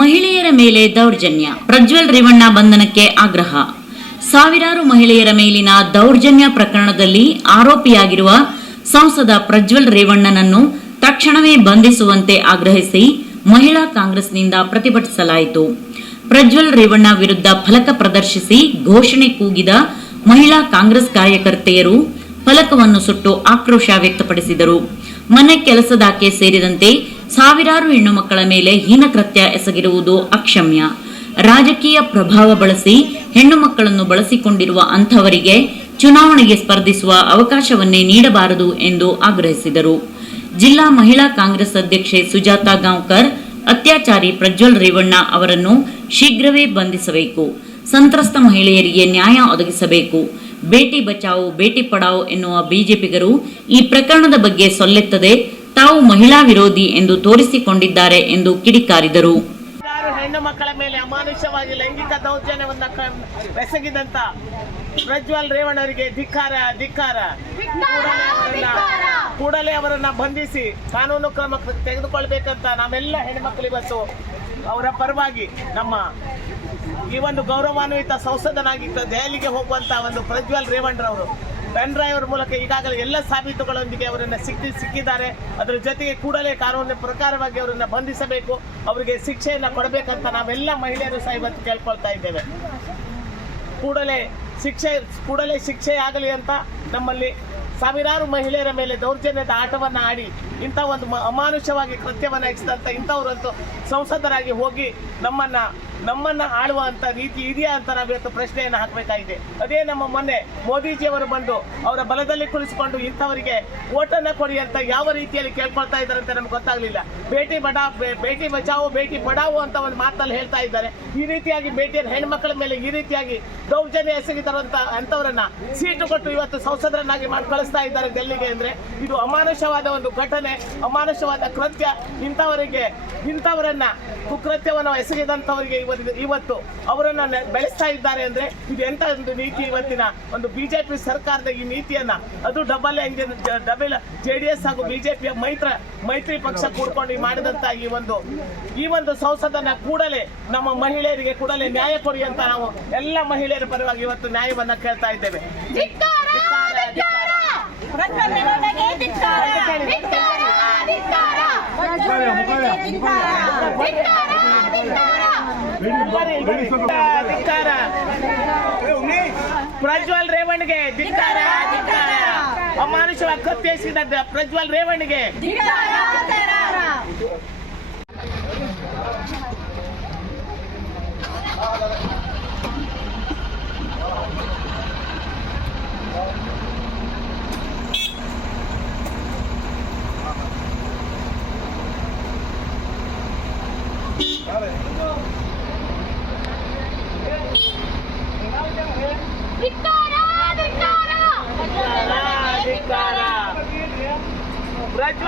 ಮಹಿಳೆಯರ ಮೇಲೆ ದೌರ್ಜನ್ಯ. ಪ್ರಜ್ವಲ್ ರೇವಣ್ಣ ಬಂಧನಕ್ಕೆ ಆಗ್ರಹ. ಸಾವಿರಾರು ಮಹಿಳೆಯರ ಮೇಲಿನ ದೌರ್ಜನ್ಯ ಪ್ರಕರಣದಲ್ಲಿ ಆರೋಪಿಯಾಗಿರುವ ಸಂಸದ ಪ್ರಜ್ವಲ್ ರೇವಣ್ಣನನ್ನು ತಕ್ಷಣವೇ ಬಂಧಿಸುವಂತೆ ಆಗ್ರಹಿಸಿ ಮಹಿಳಾ ಕಾಂಗ್ರೆಸ್ನಿಂದ ಪ್ರತಿಭಟಿಸಲಾಯಿತು. ಪ್ರಜ್ವಲ್ ರೇವಣ್ಣ ವಿರುದ್ಧ ಫಲಕ ಪ್ರದರ್ಶಿಸಿ ಘೋಷಣೆ ಕೂಗಿದ ಮಹಿಳಾ ಕಾಂಗ್ರೆಸ್ ಕಾರ್ಯಕರ್ತೆಯರು ಫಲಕವನ್ನು ಸುಟ್ಟು ಆಕ್ರೋಶ ವ್ಯಕ್ತಪಡಿಸಿದರು. ಮನೆ ಕೆಲಸದಾಕೆ ಸೇರಿದಂತೆ ಸಾವಿರಾರು ಹೆಣ್ಣು ಮಕ್ಕಳ ಮೇಲೆ ಹೀನಕೃತ್ಯ ಎಸಗಿರುವುದು ಅಕ್ಷಮ್ಯ. ರಾಜಕೀಯ ಪ್ರಭಾವ ಬಳಸಿ ಹೆಣ್ಣು ಮಕ್ಕಳನ್ನು ಬಳಸಿಕೊಂಡಿರುವ ಅಂಥವರಿಗೆ ಚುನಾವಣೆಗೆ ಸ್ಪರ್ಧಿಸುವ ಅವಕಾಶವನ್ನೇ ನೀಡಬಾರದು ಎಂದು ಆಗ್ರಹಿಸಿದರು. ಜಿಲ್ಲಾ ಮಹಿಳಾ ಕಾಂಗ್ರೆಸ್ ಅಧ್ಯಕ್ಷೆ ಸುಜಾತಾ ಗಾಂವ್ಕರ್, ಅತ್ಯಾಚಾರಿ ಪ್ರಜ್ವಲ್ ರೇವಣ್ಣ ಅವರನ್ನು ಶೀಘ್ರವೇ ಬಂಧಿಸಬೇಕು. ಸಂತ್ರಸ್ತ ಮಹಿಳೆಯರಿಗೆ ನ್ಯಾಯ ಒದಗಿಸಬೇಕು. ಬೇಟಿ ಬಚಾವೋ, ಬೇಟಿ ಪಡಾವೋ ಎನ್ನುವ ಬಿಜೆಪಿಗರು ಈ ಪ್ರಕರಣದ ಬಗ್ಗೆ ಸೊಲ್ಲೆತ್ತದೆ. ತಾವು ಮಹಿಳಾ ವಿರೋಧಿ ಎಂದು ತೋರಿಸಿಕೊಂಡಿದ್ದಾರೆ ಎಂದು ಕಿಡಿಕಾರಿದರು. ಹೆಣ್ಣು ಮಕ್ಕಳ ಮೇಲೆ ಅಮಾನುಷವಾಗಿ ಲೈಂಗಿಕ ದೌರ್ಜನ್ಯವನ್ನು ಬೆಸಗಿದಂತ ಎಸಗಿದಂತ ಪ್ರಜ್ವಲ್ ರೇವಣ್ಣರಿಗೆ ಧಿಕ್ಕಾರ ಧಿಕ್ಕಾರ. ಕೂಡಲೇ ಅವರನ್ನ ಕೂಡಲೇ ಅವರನ್ನ ಬಂಧಿಸಿ ಕಾನೂನು ಕ್ರಮ ತೆಗೆದುಕೊಳ್ಬೇಕಂತ ನಾವೆಲ್ಲ ಹೆಣ್ಮಕ್ಳು ಇವತ್ತು ಅವರ ಪರವಾಗಿ ನಮ್ಮ ಈ ಒಂದು ಗೌರವಾನ್ವಿತ ಸಂಸದನಾಗಿ ದೆಹಲಿಗೆ ಹೋಗುವಂತ ಒಂದು ಪ್ರಜ್ವಲ್ ರೇವಣ್ಣರವರು ಪೆನ್ ಡ್ರೈವ್ ಮೂಲಕ ಈಗಾಗಲೇ ಎಲ್ಲ ಸಾಬೀತುಗಳೊಂದಿಗೆ ಅವರನ್ನು ಸಿಕ್ಕಿ ಸಿಕ್ಕಿದ್ದಾರೆ. ಅದರ ಜೊತೆಗೆ ಕೂಡಲೇ ಕಾನೂನಿನ ಪ್ರಕಾರವಾಗಿ ಅವರನ್ನು ಬಂಧಿಸಬೇಕು, ಅವರಿಗೆ ಶಿಕ್ಷೆಯನ್ನ ಕೊಡಬೇಕಂತ ನಾವೆಲ್ಲ ಮಹಿಳೆಯರು ಸಹ ಇವತ್ತು ಕೇಳ್ಕೊಳ್ತಾ ಇದ್ದೇವೆ. ಕೂಡಲೇ ಶಿಕ್ಷೆ ಕೂಡಲೇ ಶಿಕ್ಷೆ ಆಗಲಿ ಅಂತ ನಮ್ಮಲ್ಲಿ ಸಾವಿರಾರು ಮಹಿಳೆಯರ ಮೇಲೆ ದೌರ್ಜನ್ಯದ ಆಟವನ್ನು ಆಡಿ ಇಂಥ ಒಂದು ಅಮಾನುಷವಾಗಿ ಕೃತ್ಯವನ್ನು ಹೆಚ್ಚಿದಂಥ ಇಂಥವರಂತೂ ಸಂಸದರಾಗಿ ಹೋಗಿ ನಮ್ಮನ್ನ ನಮ್ಮನ್ನ ಆಳುವಂತ ರೀತಿ ಇದೆಯಾ ಅಂತ ನಾವು ಇವತ್ತು ಪ್ರಶ್ನೆಯನ್ನು ಹಾಕಬೇಕಾಗಿದೆ. ಅದೇ ನಮ್ಮ ಮೊನ್ನೆ ಮೋದಿಜಿಯವರು ಬಂದು ಅವರ ಬಲದಲ್ಲಿ ಕುಳಿಸಿಕೊಂಡು ಇಂಥವರಿಗೆ ಓಟನ್ನು ಕೊಡಿ ಅಂತ ಯಾವ ರೀತಿಯಲ್ಲಿ ಕೇಳ್ಕೊಳ್ತಾ ಇದ್ದಾರೆ ಅಂತ ನಮ್ಗೆ ಗೊತ್ತಾಗ್ಲಿಲ್ಲ. ಬೇಟಿ ಬಡಾ ಭೇಟಿ ಬಚಾವೋ ಬೇಟಿ ಪಡಾವೋ ಅಂತ ಒಂದು ಮಾತಲ್ಲಿ ಹೇಳ್ತಾ ಇದ್ದಾರೆ. ಈ ರೀತಿಯಾಗಿ ಭೇಟಿಯನ್ನು ಹೆಣ್ಮಕ್ಳ ಮೇಲೆ ಈ ರೀತಿಯಾಗಿ ದೌರ್ಜನ್ಯ ಎಸಗಿದರಂತ ಅಂತವರನ್ನ ಸೀಟು ಕೊಟ್ಟು ಇವತ್ತು ಸಂಸದರನ್ನಾಗಿ ಮಾಡಿ ಕಳಿಸ್ತಾ ಇದ್ದಾರೆ ಡೆಲ್ಲಿಗೆ ಅಂದ್ರೆ ಇದು ಅಮಾನುಷವಾದ ಒಂದು ಘಟನೆ, ಅಮಾನುಷವಾದ ಕೃತ್ಯ. ಇಂಥವರಿಗೆ, ಇಂಥವರನ್ನ ಕುಕೃತ್ಯವನ್ನು ಎಸಗಿದಂಥವರಿಗೆ ಇವತ್ತು ಇವತ್ತು ಅವರನ್ನ ಬೆಳೆಸ್ತಾ ಇದ್ದಾರೆ ಅಂದ್ರೆ ಇದು ಎಂತ ಒಂದು ನೀತಿ ಇವತ್ತಿನ ಒಂದು ಬಿಜೆಪಿ ಸರ್ಕಾರದ ಈ ನೀತಿಯನ್ನ? ಅದು double engine double J D S ಹಾಗೂ ಬಿಜೆಪಿಯ ಮೈತ್ರ ಮೈತ್ರಿ ಪಕ್ಷ ಕೂಡ್ಕೊಂಡು ಈ ಮಾಡಿದಂತ ಈ ಒಂದು ಈ ಒಂದು ಸಂಸದನ ಕೂಡಲೇ ನಮ್ಮ ಮಹಿಳೆಯರಿಗೆ ಕೂಡಲೇ ನ್ಯಾಯ ಕೊಡಿ ಅಂತ ನಾವು ಎಲ್ಲ ಮಹಿಳೆಯರ ಪರವಾಗಿ ಇವತ್ತು ನ್ಯಾಯವನ್ನ ಕೇಳ್ತಾ ಇದ್ದೇವೆ. ಧಿಕ್ಕಾರ ಧಿಕ್ಕಾರ ಪ್ರಜ್ವಲ್ ರೇವಣ್ಗೆ ಧಿಕ್ಕಾರ ಅಮಾನುಷವಾಗಿ ಕತ್ತೆಸಿದ ಪ್ರಜ್ವಲ್ ರೇವಣ್ಗೆ. ಧಿಕ್ಕಾರ ಧಿಕ್ಕಾರ ಧಿಕ್ಕಾರ